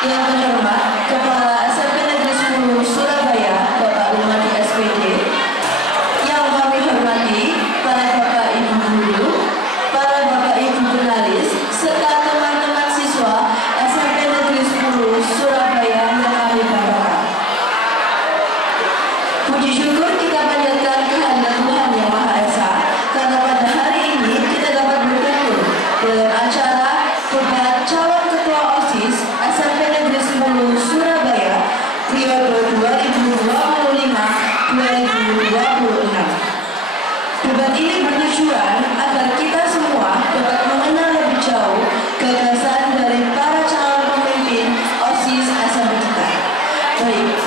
Yang terhormat Kepala SMP Negeri 10 Surabaya, Bapak Rumadi SPD. Yang kami hormati para Bapak Ibu guru, para Bapak Ibu jurnalis, serta teman-teman siswa SMP Negeri 10 Surabaya yang kami banggakan. Puji syukur kita panjatkan kehadirat Tuhan Yang Maha Esa, karena pada hari ini kita dapat berkumpul dalam acara debat calon ketua OSIS SMP Negeri 10 Surabaya periode 2025-2026. Debat ini bertujuan agar kita semua dapat mengenal lebih jauh gagasan dari para calon pemimpin OSIS SMP kita. Baik,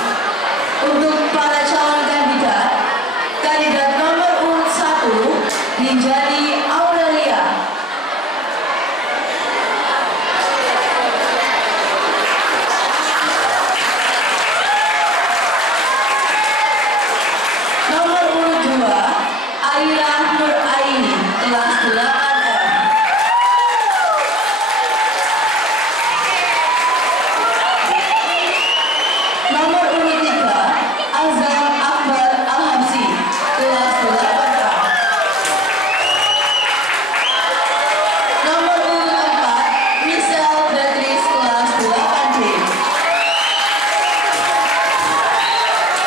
untuk para calon kandidat nomor urut 1 Rinjani Aurelia. Nomor urut 2 Aira Nur Aini, kelas 8M. Nomor urut 3 Azam Akbar Al-Habsi, kelas 8A. Nomor urut 4 Michelle Beatrice, kelas 8D.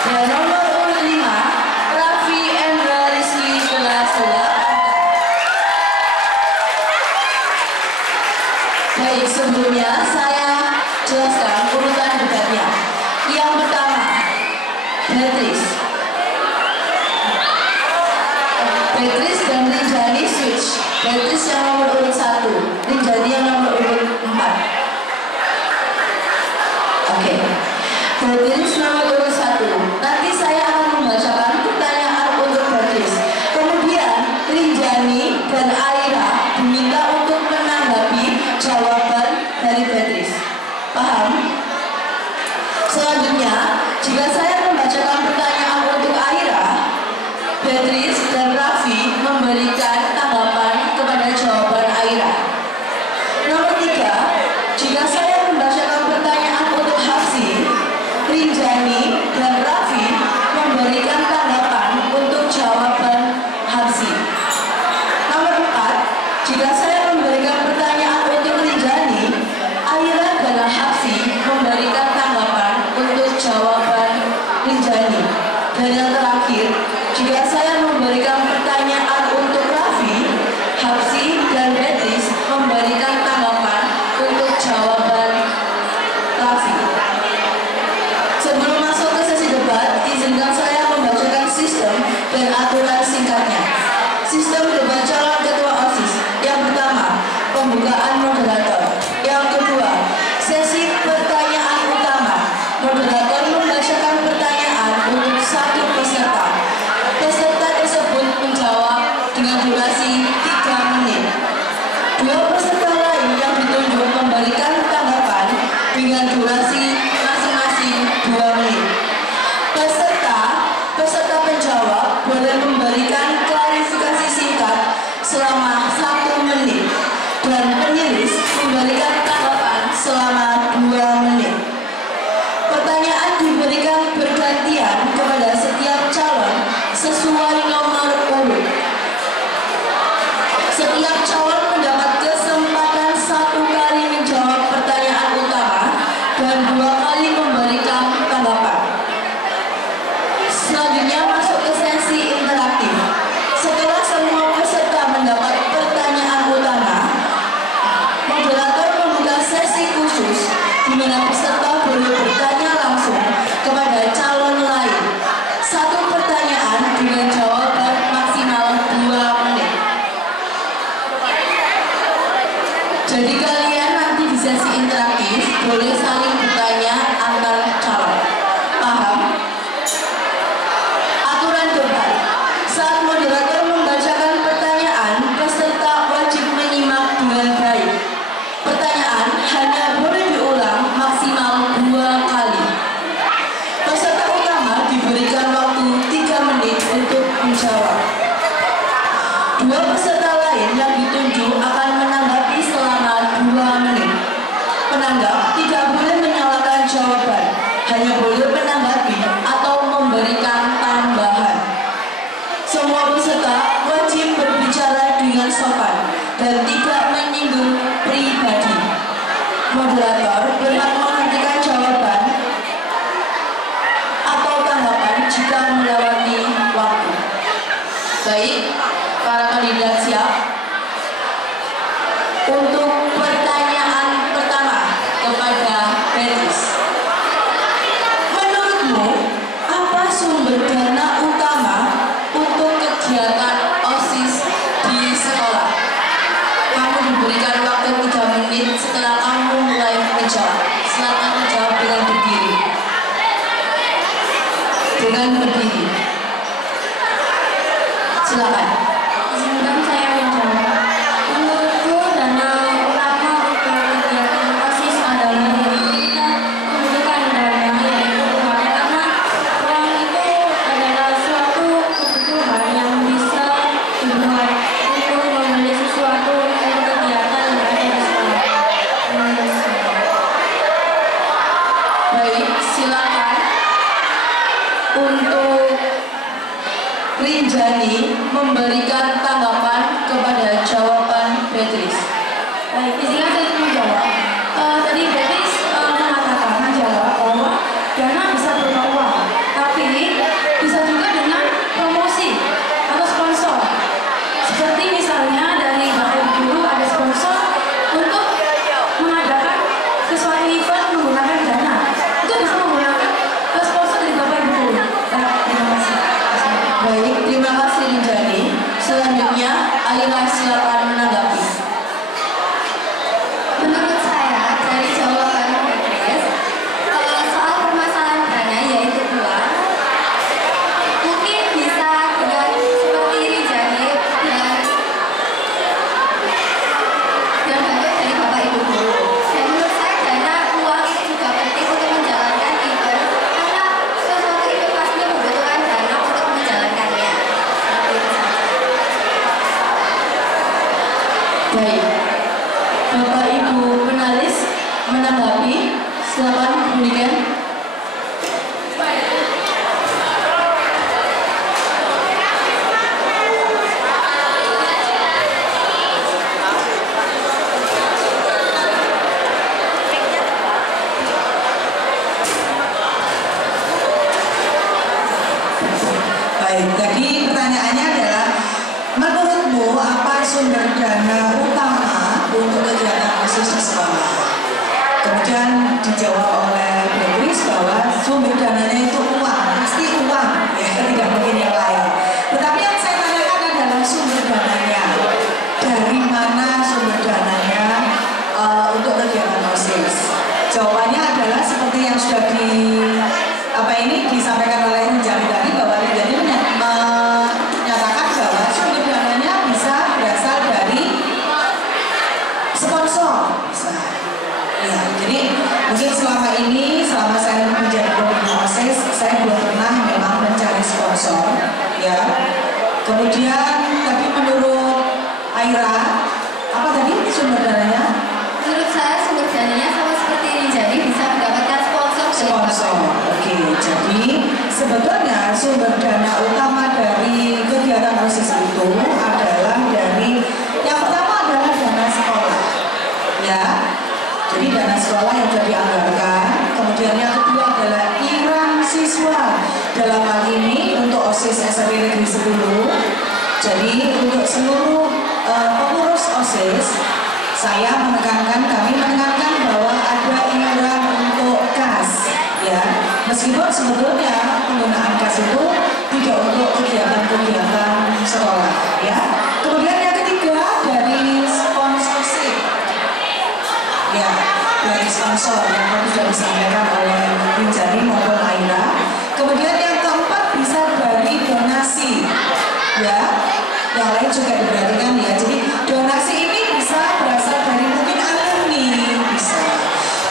Dan nomor urut 5 Raffi Endra Rizky, kelas 8A. Baik, sebelumnya saya jelaskan urutan debatnya. Yang pertama, Beatrice dan Rinjani switch. Beatrice yang nomor urut 1, Rinjani yang nomor urut 4. Oke. Beatrice nomor urut 1. Nanti saya akan membacakan pertanyaan untuk Beatrice. Kemudian Rinjani dan Aira diminta untuk menanggapi jawaban dari Beatrice. Paham? Selanjutnya, jika saya membacakan pertanyaan untuk Aira, Beatrice dan Raffi memberikan tanggapan kepada jawaban Aira. Nomor 3, jika saya membacakan pertanyaan untuk Hafsi, Rinjani dan Raffi memberikan tanggapan untuk jawaban Hafsi. Nomor 4, jika saya memberikan pertanyaan untuk Rinjani, Aira dan Hafsi memberikan tanggapan untuk jawaban Rinjani. Dan yang terakhir, jika saya memberikan pertanyaan untuk Raffi, Hafsi dan Beatrice memberikan tanggapan untuk jawaban Raffi. Sebelum masuk ke sesi debat, izinkan saya membacakan sistem dan aturan singkatnya. Sistem debat calon ketua OSIS. Yang pertama, pembukaan moderator. Yang kedua, sesi pertanyaan utama. Moderator membacakan pertanyaan untuk satu peserta. Peserta tersebut menjawab dengan durasi 3 menit. 2 peserta lain yang ditunjuk memberikan tanggapan dengan durasi masing-masing 2 menit. Peserta penjawab boleh memberikan klarifikasi singkat selama 1 menit dan penulis memberikan tanggapan selama 2 menit. Pertanyaan diberikan bergantian kepada setiap calon sesuai nomor urut. Setiap calon mendapat kesempatan 1 kali menjawab pertanyaan utama dan 2 kali memberikan tanggapan. Selanjutnya masuk ke sesi interaktif. Setelah semua peserta mendapat pertanyaan utama, moderator membuka sesi khusus di mana peserta boleh bertanya langsung kepada calon lain. 1 pertanyaan dengan jawaban maksimal 2 menit. Jadi kalian nanti di sesi interaktif boleh saling bertanya antar calon. Paham? Aturan debat. Saat moderator membacakan pertanyaan, peserta wajib menyimak dengan baik. Pertanyaan hanya boleh diulang maksimal 2 silakan menjawab dengan berdiri. Dengan berdiri. Silakan. Izinkan saya menjawab. Menurutku dana utama untuk kegiatan OSIS adalah dari kita membutuhkan dana yaitu uang, karena uang itu adalah suatu kebutuhan yang bisa dibuat untuk membeli sesuatu untuk kegiatan yang ada di sekolah. Baik, silakan untuk Rinjani memberikan tanggapan kepada jawaban Beatrice. Baik, izinkan saya menjawab. Tadi Beatrice mengatakan bahwa dana bisa berupa uang, tapi bisa juga dengan promosi atau sponsor. Seperti misalnya dari Bapak Ibu Guru ada sponsor untuk mengadakan sesuatu event menggunakan dana. Itu bisa menggunakan sponsor dari Bapak Ibu Guru. Terima kasih. Baik, terima kasih Rinjani. Selanjutnya, Alina silakan menanggapi. Menurut saya dari jawaban Beatrice, soal permasalahan dana yaitu uang, mungkin bisa dengan seperti Rinjani dan banyak dari Bapak Ibu Guru. Dan menurut saya dana uang itu juga penting untuk menjalankan event, karena sesuatu itu pasti membutuhkan dana untuk menjalankannya. Seperti itu saja. Baik, Bapak Ibu penalis menanggapi. Silakan kemudian. Baik, jadi pertanyaannya adalah menurutmu apa sumber dana utama untuk kegiatan OSIS di sekolah? Kemudian dijawab oleh Beatrice bahwa sumber dananya itu uang, pasti uang, ya tidak mungkin yang lain. Tetapi yang saya tanyakan adalah sumber dananya. Dari mana sumber dananya untuk kegiatan OSIS? Jawabannya adalah seperti yang sudah disampaikan oleh Rinjani tadi, bahwa Rinjani menyatakan bahwa sumber dananya bisa berasal dari sponsor. Ya, jadi mungkin selama ini, selama saya menjadi pemimpin OSIS, saya belum pernah memang mencari sponsor, ya. Kemudian, tapi menurut Aira, apa tadi sumber dananya? Menurut saya sumber dananya sama seperti Rinjani, bisa mendapatkan sponsor. Oke, jadi sebetulnya sumber dana utama dari kegiatan OSIS itu adalah dari, yang pertama adalah dana sekolah, ya. Jadi dana sekolah yang sudah dianggarkan. Kemudian yang kedua adalah iuran siswa. Dalam hal ini untuk OSIS SMP Negeri 10. Jadi untuk seluruh pengurus OSIS, kami menekankan bahwa ada iuran untuk kas, ya. Meskipun sebetulnya penggunaan kas itu tidak untuk kegiatan-kegiatan sekolah, ya. Kemudian yang ketiga dari sponsorship, ya, dari sponsor yang tadi sudah disampaikan oleh Rinjani maupun Aira. Kemudian yang keempat bisa dari donasi, ya. Yang lain juga diperhatikan, ya. Jadi donasi ini bisa berasal dari mungkin alumni, bisa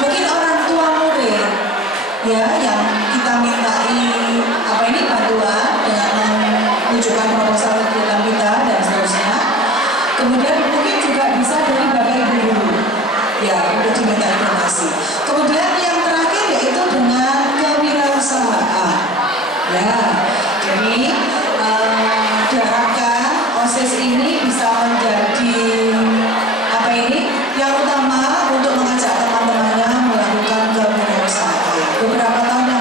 mungkin orang tua murid, ya, yang kita mintai bantuan dengan menunjukkan proposal kegiatan kita dan seterusnya. Kemudian mungkin juga bisa dari Bapak Ibu Guru, ya, untuk diminta donasi. Kemudian yang terakhir yaitu dengan kewirausahaan, ya. Jadi diharapkan OSIS ini bisa menjadi yang utama untuk mengajak teman-temannya melakukan kewirausahaan. Beberapa tahun yang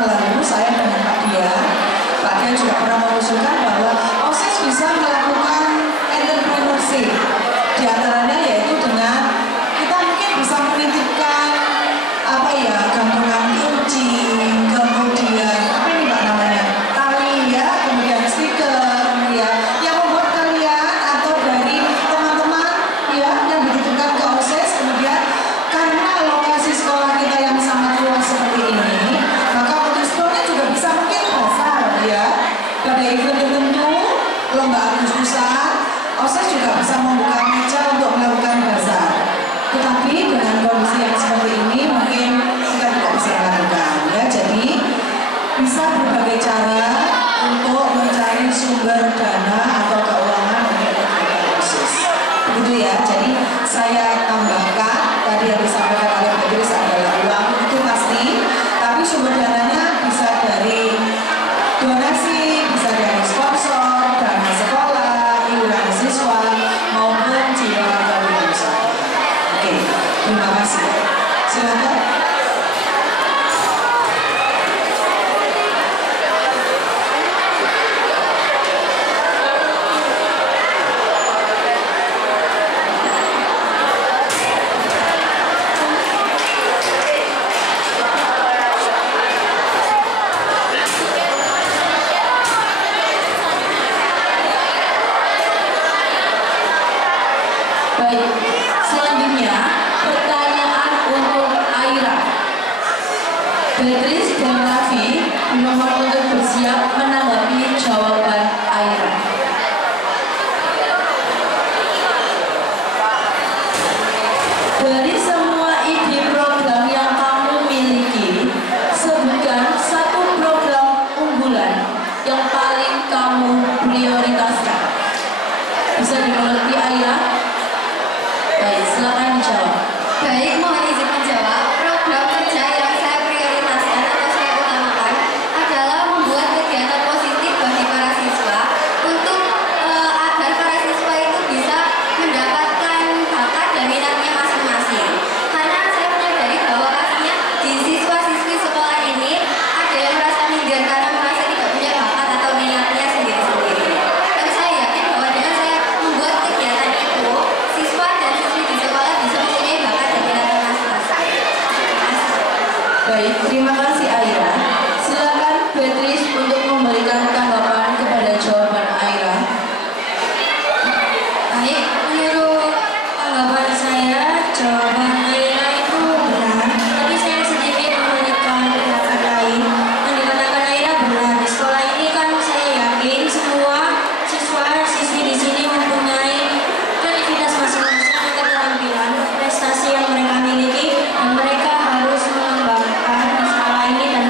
sumber dananya bisa dari donasi, bisa dari sponsor, dana sekolah, iuran siswa, maupun jiwa wirausaha. Oke, terima kasih. Silakan. Baik, selanjutnya pertanyaan untuk Aira. Beatrice dan Raffi dimohon untuk bersiap menanggapi jawaban Aira. Dari semua ide program yang kamu miliki, sebutkan satu program unggulan yang paling kamu prioritaskan. Bisa dimengerti Aira? Baik, silakan dijawab. Baik, mohon izin menjawab. Program kerja yang saya prioritaskan atau saya utamakan adalah membuat kegiatan positif bagi para siswa untuk agar para siswa itu bisa mendapatkan bakat dan minatnya masing-masing. Karena saya menyadari bahwa pastinya di siswa-siswi sekolah ini ada yang merasa minder karena merasa tidak punya bakat atau minatnya sendiri-sendiri. Tapi saya yakin bahwa dengan saya membuat kegiatan itu, siswa dan siswi di sekolah bisa mempunyai bakat dan minatnya masing-masing. Baik, terima kasih Aira. Silakan Beatrice untuk memberikan tanggapan kepada jawaban Aira. Baik, menurut tanggapan saya, jawaban Aira itu benar. Tapi saya sedikit memberikan pendapat lain. Yang dikatakan Aira benar. Di sekolah ini kan saya yakin semua siswa-siswi di sini mempunyai kreativitas masing-masing, keterampilan, prestasi yang mereka miliki, dan mereka harus mengembangkan di sekolah ini dan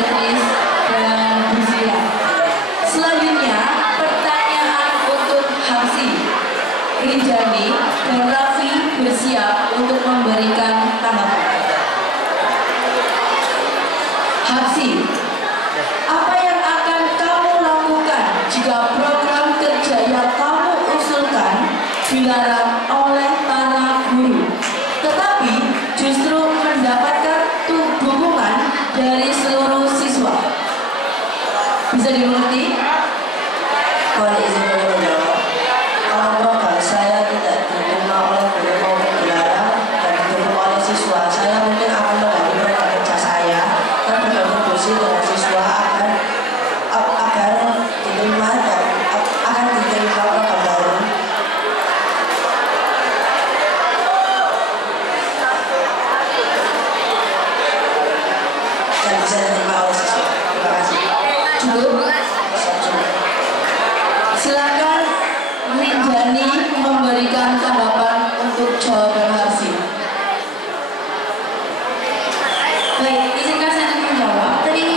Beatrice dan Buzia. Selanjutnya pertanyaan untuk Hamsi. Rinjani dan Raffi bersiap untuk memberikan tanggapan. Hamsi, apa yang akan kamu lakukan jika program kerja yang kamu usulkan dilarang oleh para guru, tetapi justru mendapatkan dukungan dari seluruh siswa? Bisa dimengerti? Mohon izin untuk menjawab. Kalau program saya tidak diterima oleh guru maupun dilarang dan diterima oleh siswa, saya mungkin akan mengganti program kerja saya dan berkontribusi dengan siswa agar diterima dan akan diterima program baru. Dan bisa diterima oleh siswa. Terima kasih. Cukup? Silakan Rinjani memberikan tanggapan untuk jawaban Hamsi. Baik, izinkan saya untuk menjawab. Tadi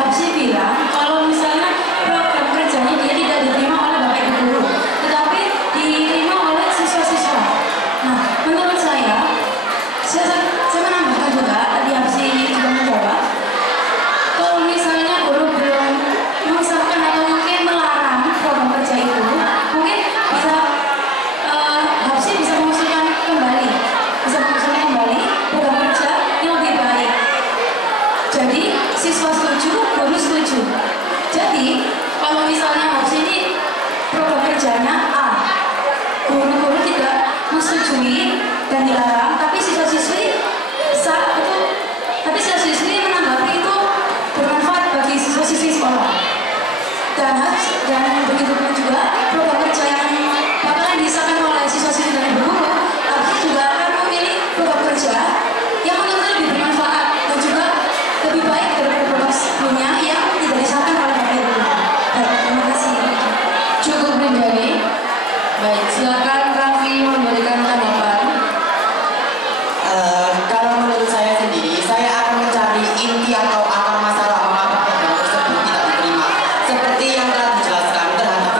Hamsi bilang kalau misalnya program kerjanya dia tidak diterima oleh Bapak Ibu guru, tetapi diterima oleh siswa-siswa. Nah, menurut saya menambahkan juga, tadi Hamsi juga menjawab, kalau misalnya guru belum mengesahkan atau mungkin melarang program kerja itu, mungkin bisa Hamsi bisa mengusulkan kembali program kerja yang lebih baik. Jadi siswa setuju, guru setuju. Jadi kalau misalnya Hamsi ini program kerjanya A, guru-guru tidak menyetujui dan dilarang, tapi siswa-siswi menanggapi itu bermanfaat bagi siswa-siswi sekolah. Dan begitu pun juga program kerja yang bakalan disahkan oleh siswa-siswi dan guru, Hamsi juga akan memilih program kerja yang menurutnya lebih bermanfaat dan juga lebih baik daripada program sebelumnya yang tidak disahkan oleh Bapak Ibu. Baik, terima kasih. Cukup Rinjani. Baik, silakan Raffi memberikan tanggapan. Kalau menurut saya sendiri, saya akan mencari inti atau akar masalah mengapa program tersebut tidak diterima. Seperti yang telah dijelaskan terhadap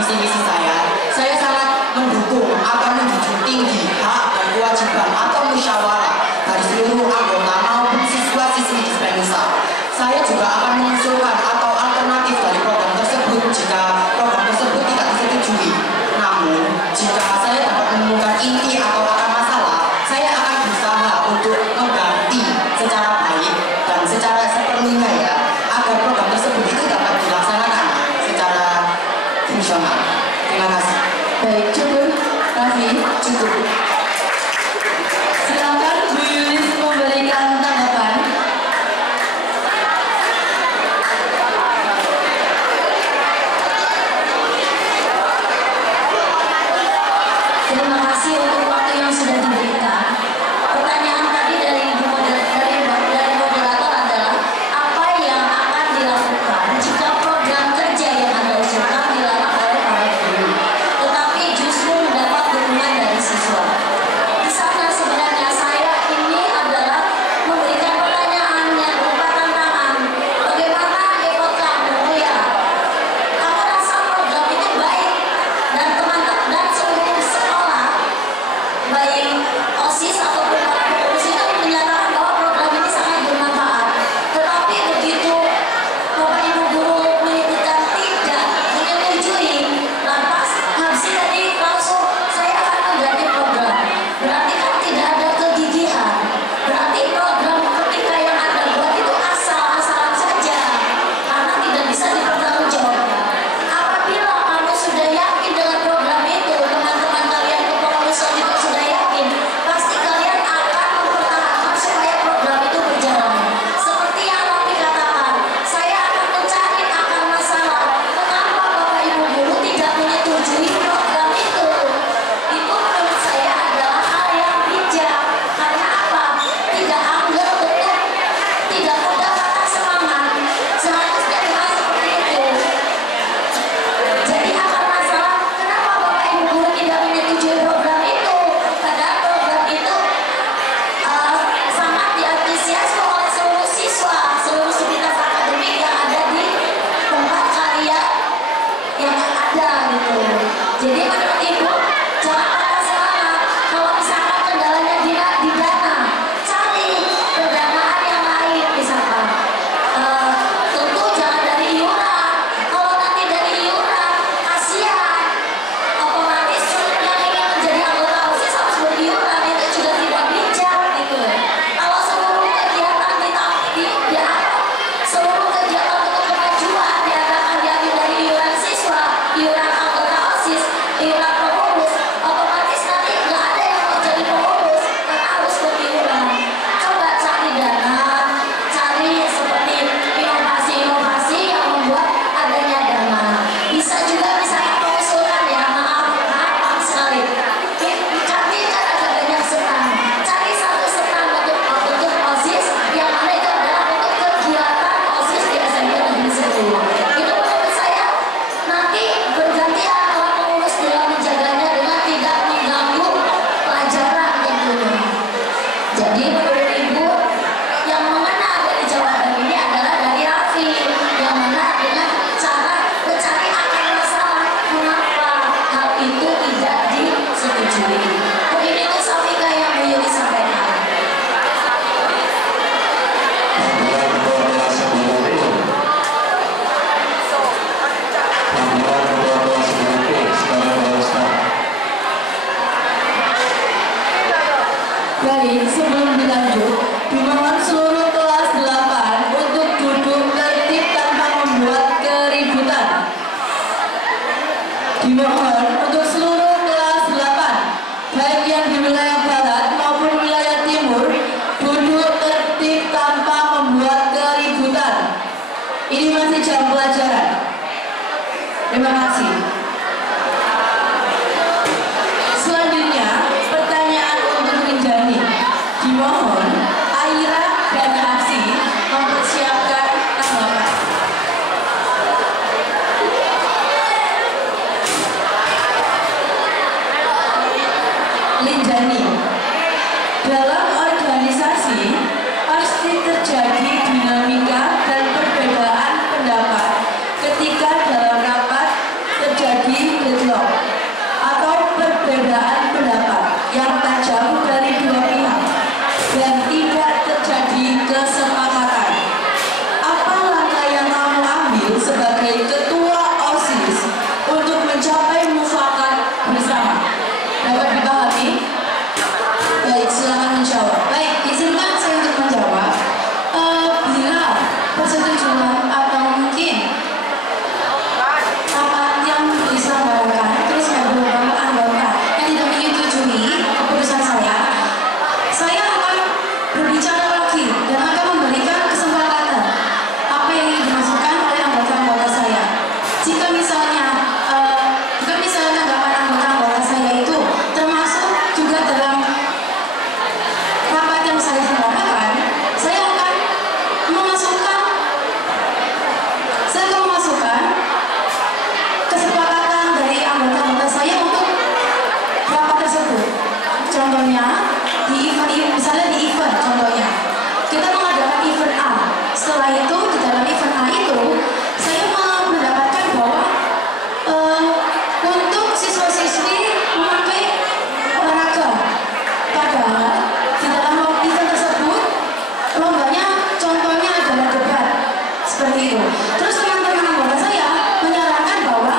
memasuki jam pelajaran. Terima kasih. Selanjutnya, pertanyaan untuk Rinjani. Dimohon Aira dan Hafsi mempersiapkan tanggapan. Rinjani, dalam organisasi pasti terjadi dinamika dan perbedaan pendapat ketika dalam rapat terjadi deadlock atau perbedaan pendapat yang tajam dari dua pihak dan tidak terjadi kesepakatan. Apa langkah yang kamu ambil sebagai ketua OSIS untuk mencapai mufakat bersama? Dapat dipahami? Baik, silakan menjawab. Baik, izinkan saya untuk menjawab. Bila persetujuan atau mungkin rapat yang diselenggarakan terus ada beberapa anggota yang tidak menyetujui keputusan saya akan berbicara lagi dan akan memberikan kesepakatan apa yang ingin dimasukkan oleh anggota-anggota saya. Jika misalnya tanggapan anggota-anggota saya itu termasuk juga dalam rapat yang saya selenggarakan, saya akan memasukkan kesepakatan dari anggota-anggota saya untuk rapat tersebut. Contohnya misalnya di event, contohnya kita mengadakan event A. Setelah itu di dalam event A itu saya mendapatkan bahwa untuk siswa-siswi memakai olahraga, padahal di dalam event tersebut lombanya contohnya adalah debat seperti itu. Terus teman-teman anggota saya menyarankan bahwa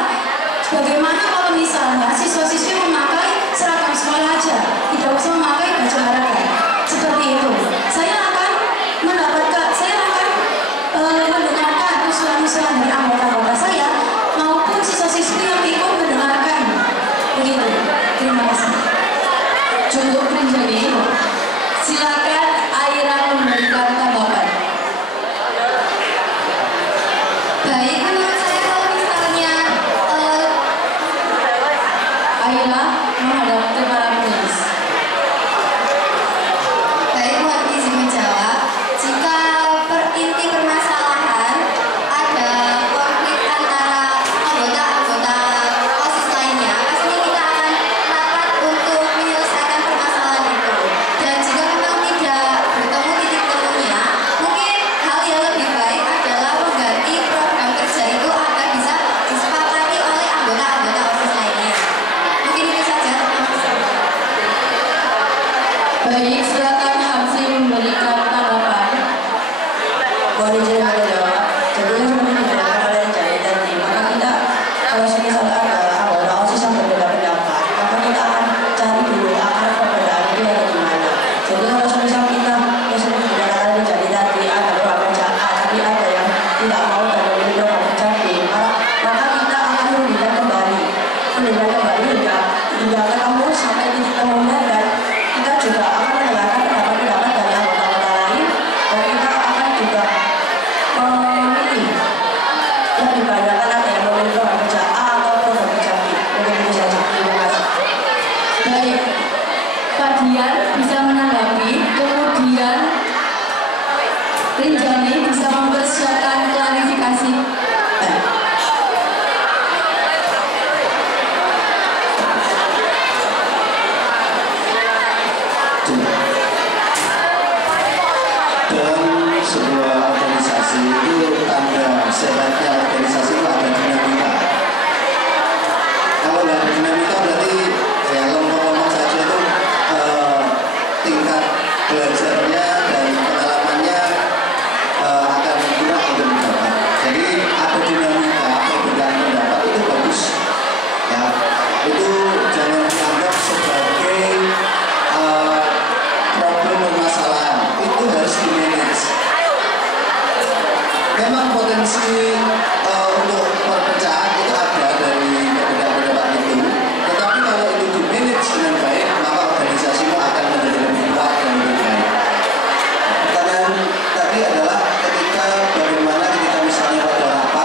bagaimana kalau misalnya siswa-siswi memakai seragam sekolah aja, tidak usah memakai baju olahraga seperti itu. Saya akan mendengarkan usulan-usulan dari anggota-anggota saya maupun siswa-siswi yang ikut mendengarkan. Begitu. Terima kasih. Cukup Rinjani. Silakan Aira memberikan tanggapan. Baik, menurut saya kalau misalnya Aira menghadap ke para penulis. baik, mohon izin menjawab. Jika inti permasalahan ada konflik antara anggota-anggota OSIS lainnya, pastinya kita akan rapat untuk menyelesaikan permasalahan itu. Dan jika memang tidak bertemu titik temunya, mungkin hal yang lebih baik adalah mengganti program kerja itu agar bisa disepakati oleh anggota-anggota OSIS lainnya. Mungkin itu saja. Terima kasih. Baik, silakan Hafsi memberikan tanggapan. Boleh izin menjawab. Jadi seperti dikatakan oleh Rinjani tadi, maka kita kalau semisal ada anggota OSIS yang berbeda pendapat, maka kita akan cari dulu akar perbedaan itu ada di mana. Jadi kalau semisal kita yang seperti dikatakan Rinjani tadi ada program kerja A, tapi ada yang tidak mau dan memilih program kerja B, maka kita akan mendirikan kembali hingga ketemu sampai titik temunya, dan kita juga akan mendengarkan pendapat-pendapat dari anggota-anggota lain, dan kita akan juga memilih lebih banyak ada yang memilih program kerja A atau program kerja B. Mungkin itu saja. Terima kasih. Baik, Pak Dian bisa menanggapi, kemudian Rinjani bisa mempersiapkan klarifikasi. Dalam sebuah organisasi itu tanda sehatnya organisasi itu ada dinamika. Kalau nggak ada dinamika berarti ya lompat-lompat saja itu tingkat belajarnya dan pengalamannya akan kurang untuk mendapat. Jadi ada dinamika, perbedaan pendapat itu bagus. Ya, itu jangan dianggap sebagai problem permasalahan, itu harus di-manage. Memang potensi untuk perpecahan itu ada dari perbedaan pendapat itu, tetapi kalau itu di-manage dengan baik, maka organisasimu akan menjadi lebih kuat dan lebih baik. Pertanyaan tadi adalah ketika bagaimana ketika misalnya pada rapat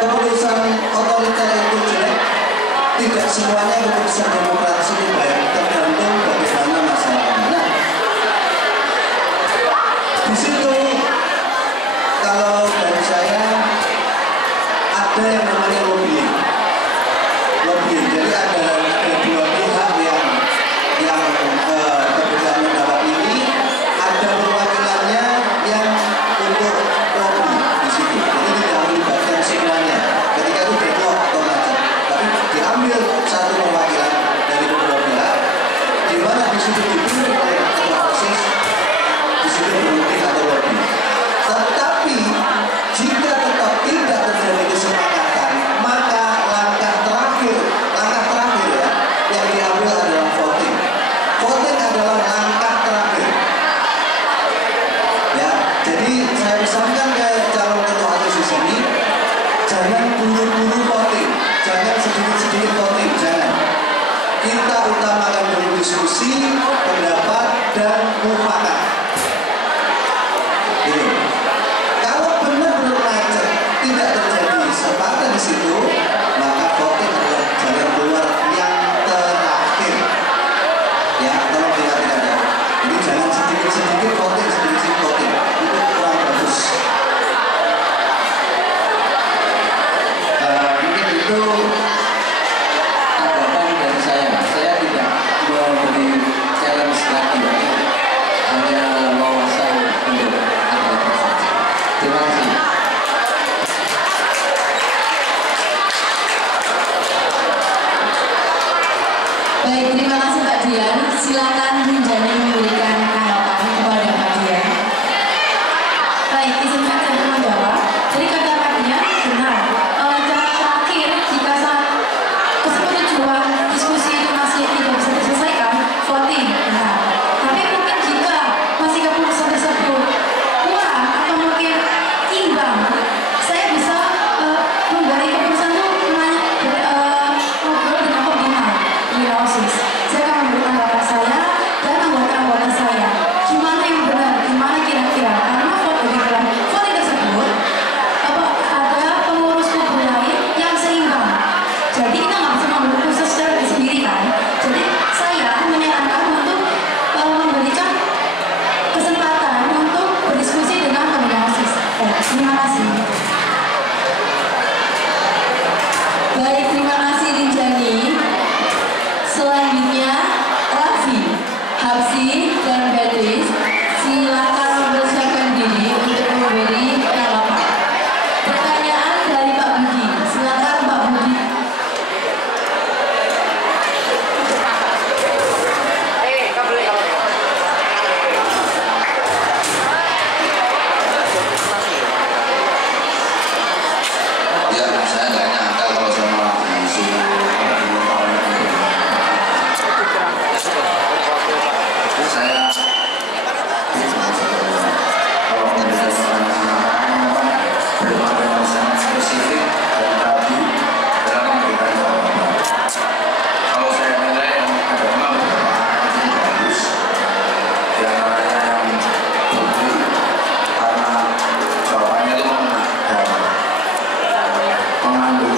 keputusan otoriter itu jelek, tidak semuanya keputusan demokrasi itu baik, tergantung bagaimana masalahnya. Nah, di situ kalau dari saya ada yang namanya lobbying. Jadi ada dua pihak yang berbeda pendapat ini, ada perwakilannya yang untuk lobby di situ. Jadi tidak melibatkan semuanya. Ketika itu deadlock atau macam, tapi diambil satu perwakilan dari kedua pihak, di mana di situ dipilih oleh ketua OSIS, di situ berhenti atau lobby. Tetapi jika tetap tidak terjadi kesepakatan, maka langkah terakhir ya yang diambil adalah voting. Voting adalah langkah terakhir. Ya, jadi saya pesankan ke calon ketua OSIS ini, jangan buru-buru voting, jangan sedikit-sedikit voting, jangan. Kita utamakan dulu diskusi, pendapat, dan mufakat. Gitu. Kalau benar-benar macet, tidak terjadi kesepakatan di situ, maka voting adalah jalan keluar yang terakhir. Ya, tolong diingat ya. Jadi jangan sedikit-sedikit voting, sedikit-sedikit voting. Itu kurang bagus. Mungkin itu tanggapan dari saya. Saya tidak memberi challenge lagi, hanya wawasan untuk Anda saja. Terima kasih. Baik, terima kasih Pak Dian. Silakan Rinjani memberikan tanggapan kepada Pak Dian. Baik, izinkan saya menjawab. Jadi kata Pak Dian benar. Cara terakhir jika saat kesetujuan diskusi itu masih tidak bisa diselesaikan, voting benar. Tapi mungkin jika masih keputusan tersebut kurang atau mungkin imbang, saya bisa memberi keputusan itu ngobrol dengan pembina di OSIS. Saya akan memberi tanggapan saya dan anggota-anggota saya. Gimana yang benar, gimana kira-kira? Karena voting tersebut ada pengurus kubu lain yang seimbang. Jadi kita nggak bisa mengambil keputusan secara sendiri kan. Jadi saya menyarankan untuk memberikan kesempatan untuk berdiskusi dengan pembina OSIS. Terima kasih. Baik, terima kasih Rinjani. Selanjutnya Raffi, Hapsi, dan Beatrice. Silakan mempersiapkan diri untuk memberi tanggapan. Pertanyaan dari Pak Budi. Silakan Pak Budi. Ya, saya nggak nyangka kalau sama isu saya kalau memberikan belum ada yang sangat spesifik dan rapi dalam memberikan jawaban. Kalau saya nilai ada memang beberapa yang bagus, di antaranya yang Putri karena jawabannya itu mengandung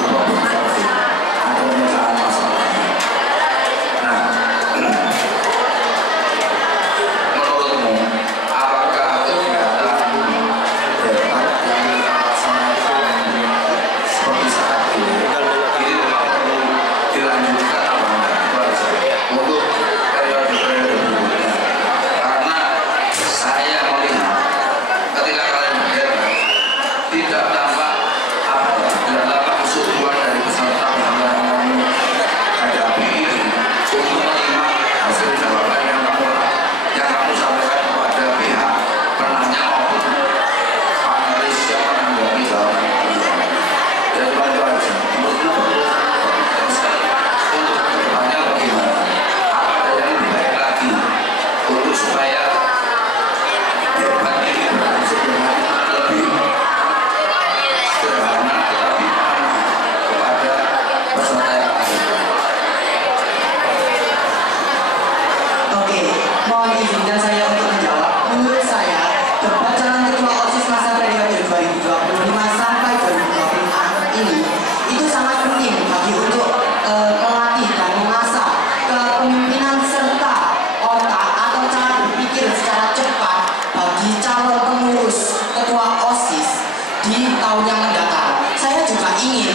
ingin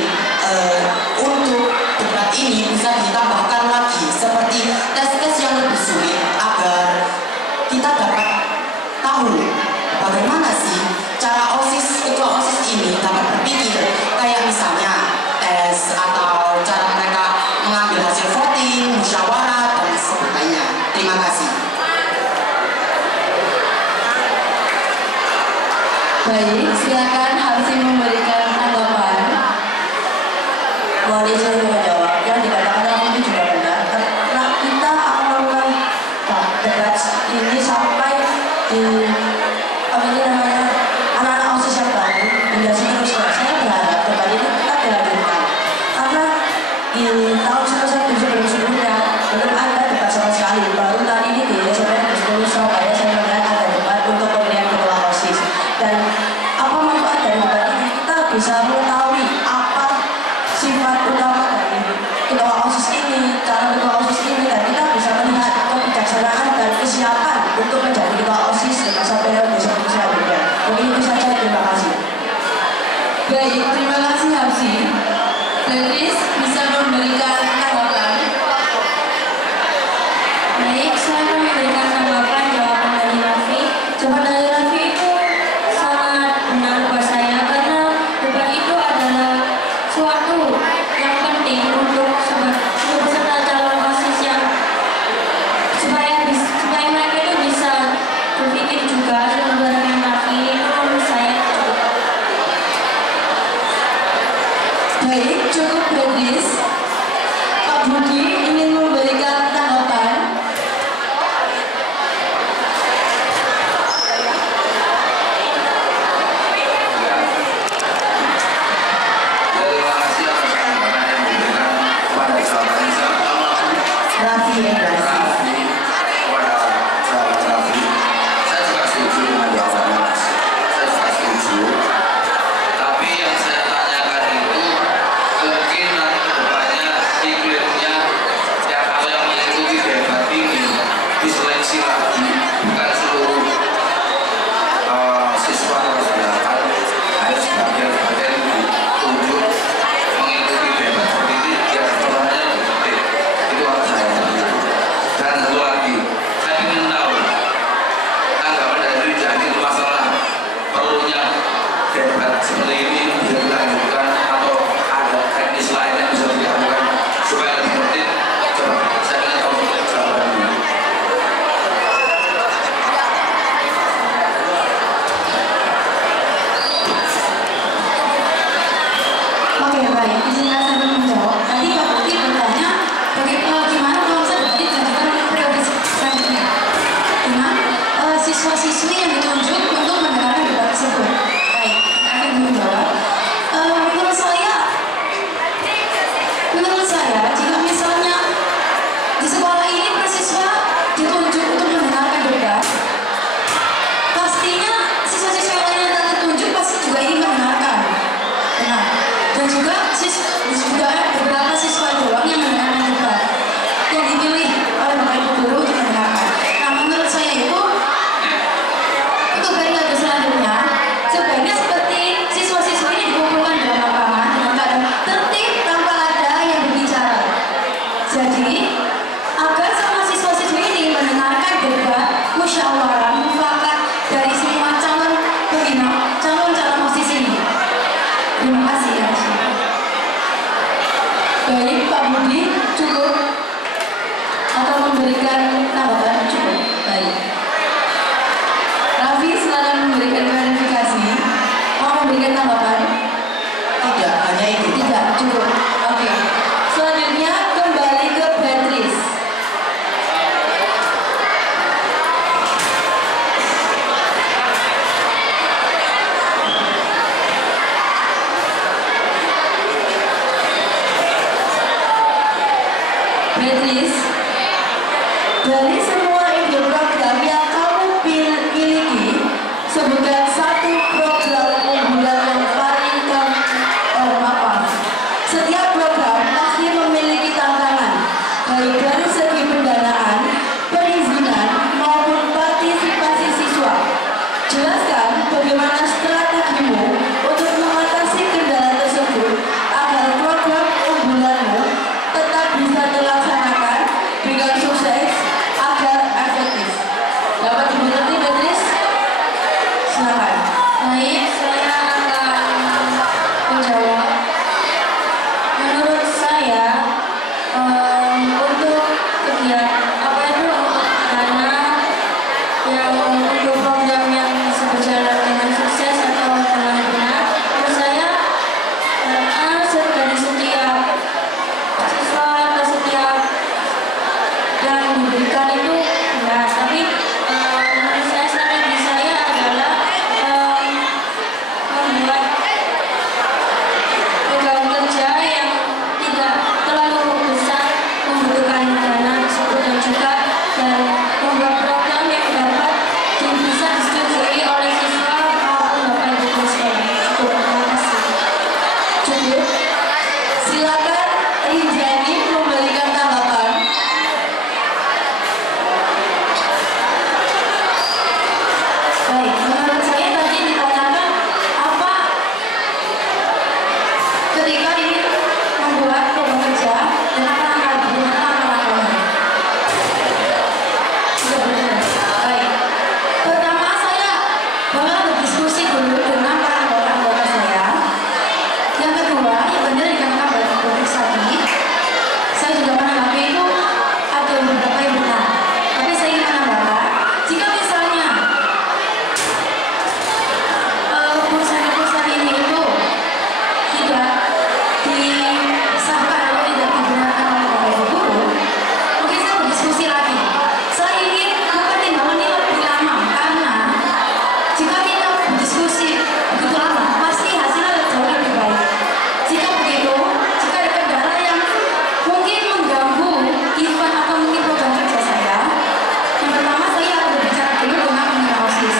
untuk debat ini bisa ditambahkan lagi seperti tes-tes yang lebih sulit agar kita dapat tahu bagaimana sih cara ketua OSIS ini dapat berpikir, kayak misalnya tes atau cara mereka mengambil hasil voting, musyawarah dan sebagainya. Terima kasih. Baik, silakan Habsi memberikan tanggapan. Mohon izin untuk menjawab. Yang dikatakan orang itu juga benar. Karena kita akan melakukan debat ini sampai di anak-anak OSIS yang baru hingga seterusnya. Saya berharap debat ini tetap dilanjutkan. Karena di tahun sebelum-sebelumnya belum ada debat sama sekali. Baru tadi ini di SMP 10 Surabaya saya melihat ada debat untuk pemilihan ketua OSIS. Dan apa manfaat dari debat ini? Kita bisa mengetahui apa sifat utama dari ketua OSIS ini, cara ketua OSIS ini, dan kita bisa melihat kebijaksanaan dan kesiapan untuk menjadi ketua OSIS di masa periode selanjutnya. Mungkin itu saja, terima kasih. Baik, terima kasih Habsi. Beatrice bisa memberikan tanggapan. Baik, saya akan memberikan tanggapan jawaban dari Raffi. Jawaban dari Raffi itu sangat benar buat saya karena debat itu adalah suatu yang penting untuk peserta calon OSIS yang supaya mereka itu bisa berpikir juga dengan Raffi. Itu menurut saya cukup. Baik, cukup Beatrice. Pak Budi ingin memberikan tanggapan. Terima kasih atas tanggapan yang diberikan kepada sahabat Nisa. Raffi ya, Raffi. Kepada sahabat Raffi, saya juga setuju dengan jawabannya, Mas. Saya juga setuju. Tapi yang saya tanyakan itu mungkin nanti ke depannya iklimnya ya kalau yang mengikuti debat ini diseleksi lagi, bukan seluruh siswa harus belajar, harus bagian-bagian ditunjuk mengikuti debat seperti ini biar sekolahnya lebih penting. Itu harus saya. Dan satu lagi, saya ingin tahu tanggapan dari Rijani itu masalah perlunya debat seperti ini bisa dilanjutkan atau ada teknis lain yang bisa dilakukan supaya lebih penting. Coba saya ingin tahu jawabannya. Oke, baik. Izinkan saya menjawab. Tadi Pak Budi bertanya gimana kalau saya berarti dilanjutkan untuk periode selanjutnya dengan siswa-siswi yang ditunjuk untuk mendengarkan debat tersebut. Baik, akan menjawab. Menurut saya, jika misalnya di sekolah ini persiswa ditunjuk untuk mendengarkan debat, pastinya siswa-siswa lain yang tak tertunjuk pasti juga ingin mendengarkan. Benar. Dan juga beberapa siswa doang yang mendengarkan debat yang dipilih oleh Bapak Ibu guru untuk mendengarkan. Nah, menurut saya itu untuk periode selanjutnya sebaiknya seperti siswa-siswa ini dikumpulkan dalam lapangan dengan keadaan tertib tanpa ada yang berbicara. Jadi agar semua siswa-siswa ini mendengarkan debat musyawarah mufakat dari semua calon OSIS ini. Terima kasih ya. Baik, Pak Budi, cukup atau memberikan tanggapan? Cukup. Baik. Raffi, silakan memberikan klarifikasi. Mau memberikan tanggapan? Tidak, hanya itu. Tidak, cukup. Oke. Selanjutnya kembali ke Beatrice. Beatrice, dari semua ide program yang kamu miliki, sebutkan satu program unggulan yang paling setiap program pasti memiliki tantangan, baik dari segi pendanaan, perizinan, maupun partisipasi siswa. Jelaskan bagaimana strategimu untuk mengatasi kendala tersebut Oke. Silakan Rinjani memberikan tanggapan. Baik, menurut saya tadi ditanyakan apa ketika ingin membuat program kerja dan apa langkah-langkahnya. Baik, pertama saya bakal berdiskusi dulu dengan para anggota saya. Yang kedua, yang benar dikatakan oleh Bapak tadi, saya juga menanggapi itu ada beberapa yang benar. Tapi saya ingin menambahkan, jika misalnya perusahaan ini itu tidak disahkan atau tidak digunakan oleh Bapak Ibu Guru, mungkin saya berdiskusi lagi. Saya ingin pertimbangan ini lebih lama karena jika kita berdiskusi begitu lama, pasti hasilnya jauh lebih baik. Jika begitu, jika ada kendala yang mungkin mengganggu event atau mungkin program kerja saya, yang pertama saya akan berbicara dulu dengan pimpinan OSIS.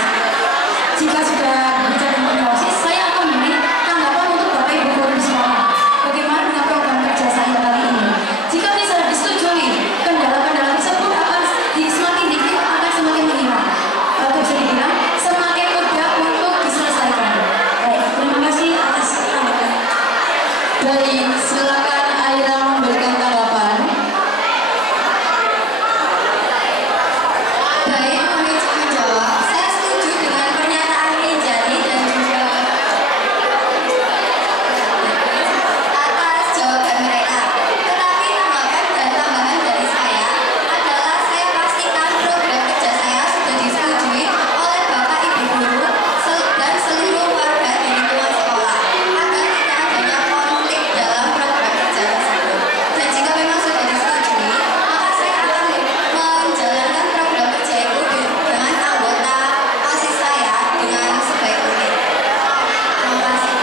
Jika sudah berbicara dengan pimpinan OSIS, saya akan memberi tanggapan untuk Bapak Ibu Guru di sekolah. Bagaimana dengan program kerja saya kali ini? Jika bisa disetujui, kendala-kendala tersebut akan semakin dikit, akan semakin menghilang. Atau bisa dibilang semakin mudah untuk diselesaikan. Baik, terima kasih atas tanggapan. Baik, silakan Aira memberikan tanggapan. Baik, mohon izin menjawab. Saya setuju dengan pernyataan Rinjani dan juga atas jawaban mereka. Tetapi tanggapan dan tambahan dari saya adalah saya pastikan program kerja saya sudah disetujui oleh Bapak Ibu Guru dan seluruh warga di lingkungan sekolah agar tidak adanya konflik dalam program kerja tersebut. Dan jika memang sudah disetujui, maka saya akan menjalankan program kerja itu dengan anggota OSIS saya dengan sebaik mungkin. Terima kasih.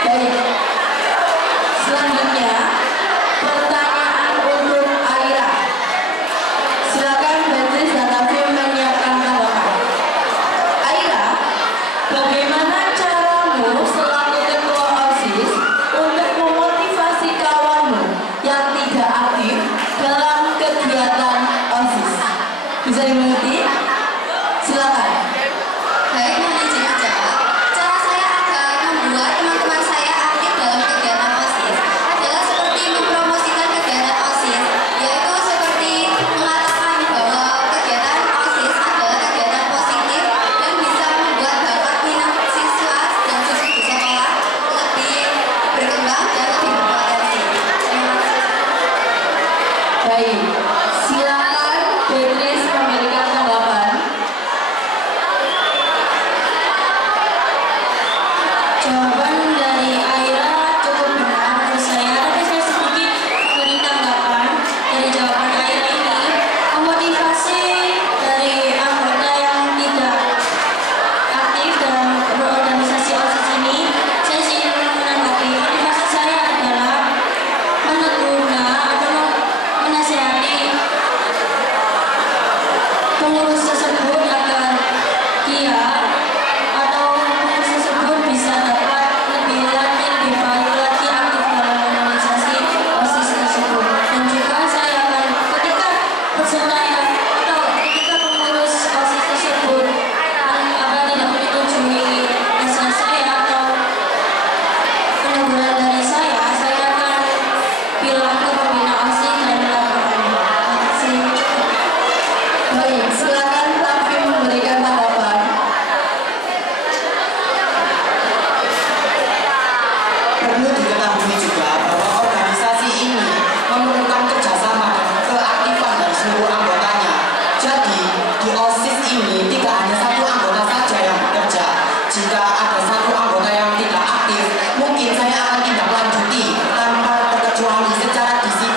Baik. Selanjutnya, pertanyaan untuk Aira. Silakan Beatrice dan Afif menyiapkan tanggapan. Aira, bagaimana caramu selaku ketua OSIS untuk memotivasi kawanmu yang tidak aktif dalam kegiatan OSIS? Bisa dimengerti? Silakan. Baik, mohon izin menjawab. Cara saya agar membuat teman-teman saya aktif dalam kegiatan OSIS adalah seperti mempromosikan kegiatan OSIS, yaitu seperti mengatakan bahwa kegiatan OSIS adalah kegiatan positif dan bisa membuat bakat minat siswa dan siswi di sekolah lebih berkembang dan lebih berpotensi. Terima kasih. Baik, silakan Beatrice memberikan tanggapan. Jawaban dari Aira cukup benar menurut saya, tapi saya sedikit beri tanggapan dari jawaban Aira ini. Memotivasi dari anggota yang tidak aktif dalam organisasi OSIS ini, saya sih menanggapi motivasi saya adalah menegur atau menasihati pengurus tersebut agar dia atau pengurus tersebut bisa dapat lebih baik lagi aktif dalam organisasi OSIS tersebut. Dan juga saya akan ketika pesertanya atau ketika pengurus OSIS tersebut akan tidak menyetujui hasil saya atau peneguran dari saya akan bilang ke pembina OSIS dan melaporkannya. Terima kasih. Baik, silakan Afif memberikan tanggapan. Perlu diketahui juga bahwa organisasi ini memerlukan kerjasama dan keaktifan dari seluruh anggotanya. Jadi di OSIS ini tidak hanya satu anggota saja yang bekerja. Jika ada satu anggota yang tidak aktif, mungkin saya akan tindak lanjuti tanpa terkecuali secara disiplin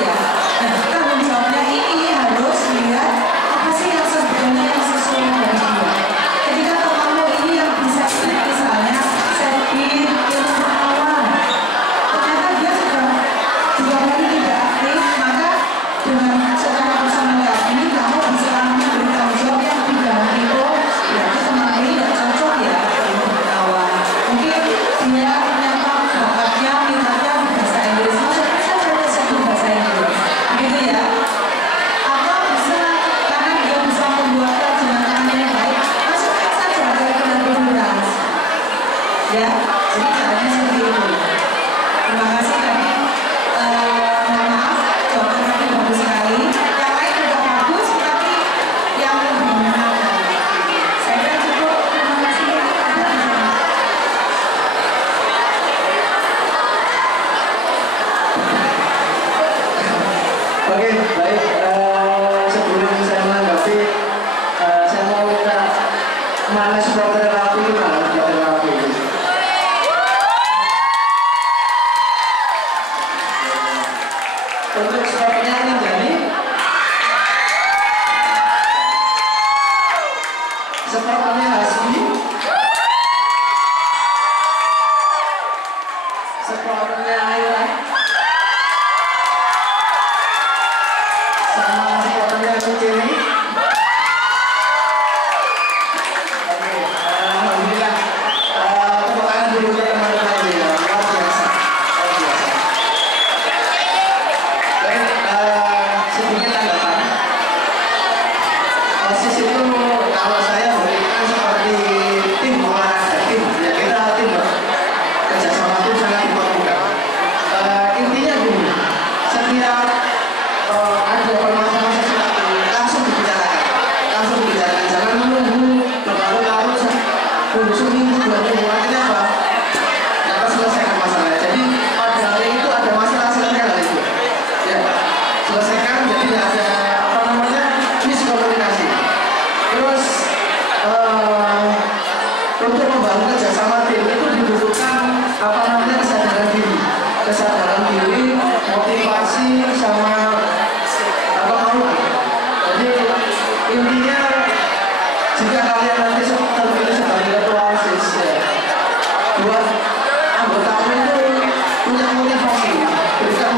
ya. Nah, tanggung jawabnya ini harus lihat apa sih yang sebetulnya yang sesuai dari dia. Ketika temanmu ini yang bisa misalnya servis ilmu pengetahuan, ternyata dia sudah 2 kali tidak aktif, maka dengan secara personal ini kamu bisa memberi tanggung jawab yang tidak itu, berarti teman ini tidak cocok ya ilmu pengetahuan. Mungkin dia ternyata bakatnya minatnya di bahasa Inggris, maksudnya saya di bahasa Inggris, gitu ya. Atau bisa karena dia bisa membuat terjemahan tangan yang baik, masukkan saja ke benar-benar. Ya, jadi caranya seperti itu. Terima kasih tadi. Mohon maaf, jawaban tadi bagus sekali. Yang lain juga bagus, tapi yang lebih menyenangkan. Saya kira cukup. Terima kasih. Ada di sana. Oke, baik. Sebelum saya menanggapi, saya mau minta mana supporter terapi itu mana supporter terapi itu. Untuk supporternya ini jadi supporternya Hasbi, supporternya Aira, sama supporternya Kuciri. Oke, alhamdulillah. Tepuk tangan dulu buat teman-teman ini ya, luar biasa, luar biasa. Baik, sedikit tanggapan. OSIS itu kalau saya berikan seperti tim olahraga, tim ya, kita tim kerjasama itu sangat diperlukan. Intinya gini, setiap ada permasalahan sesuatu langsung dibicarakan, jangan menunggu berlarut-larut seminggu 2 minggu akhirnya apa? Dapat selesaikan masalahnya. Jadi pada hari itu ada masalah, selesaikan hari itu. Ya, selesaikan. Jadi ada apa namanya miskomunikasi. Terus untuk membangun kerjasama tim itu dibutuhkan apa namanya kesadaran diri, motivasi sama kemauan. Jadi intinya jika kalian nanti terpilih sebagai ketua OSIS ya, buat anggotamu itu punya motivasi, berikan